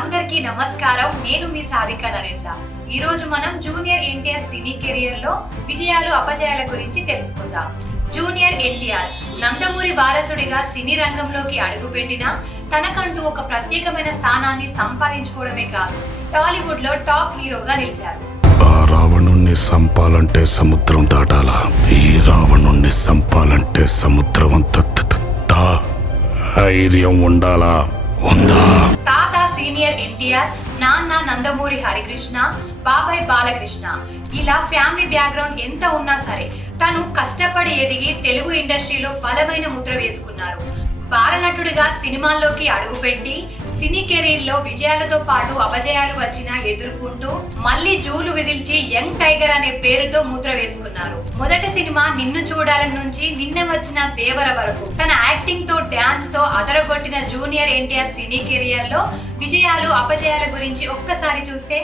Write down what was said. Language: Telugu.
అందరికీ నమస్కారం. నేను మీ సారిక నరేంద్ర. ఈ రోజు మనం జూనియర్ ఎన్టీఆర్ సినీ కెరియర్లో విజయాలు అపజయాల గురించి తెలుసుకుందాం. జూనియర్ ఎన్టీఆర్ నందమూరి వారసుడిగా సినీ రంగంలోకి అడుగుపెట్టిన తనకంటూ ఒక ప్రత్యేకమైన స్థానాన్ని సంపాదించుకోవడమే కాదు టాలీవుడ్లో టాప్ హీరోగా నిలిచారు. ఆ రావణుణ్ణి సంపాలంటే సముద్రం దాటాలా? ఈ రావణుణ్ణి సంపాలంటే సముద్రం అంత ధైర్యం ఉండాలా? ఉందా? సీనియర్ ఎన్టీఆర్ నాన్న నందమూరి హరికృష్ణ బాబాయ్ బాలకృష్ణ. ఇలా ఫ్యామిలీ బ్యాక్గ్రౌండ్ ఎంత ఉన్నా సరే తను కష్టపడి ఎదిగి తెలుగు ఇండస్ట్రీలో బలమైన ముద్ర వేసుకున్నారు. బాలనటుడిగా సినిమాల్లోకి అడుగుపెట్టి సినీ కెరీర్లో విజయాలతో పాటు అపజయాలు వచ్చినా ఎదుర్కొంటూ మళ్ళీ జూలు విదిల్చి యంగ్ టైగర్ అనే పేరుతో ముద్ర వేసుకున్నారు. మొదటి సినిమా నిన్ను చూడాలని నుంచి నిన్న వచ్చిన దేవర వరకు. తన యాక్టింగ్తో డాన్స్తో అదరగొట్టిన జూనియర్ ఎన్టీఆర్ సినీ కెరియర్లో విజయాలు అపజయాల గురించి ఒక్కసారి చూస్తే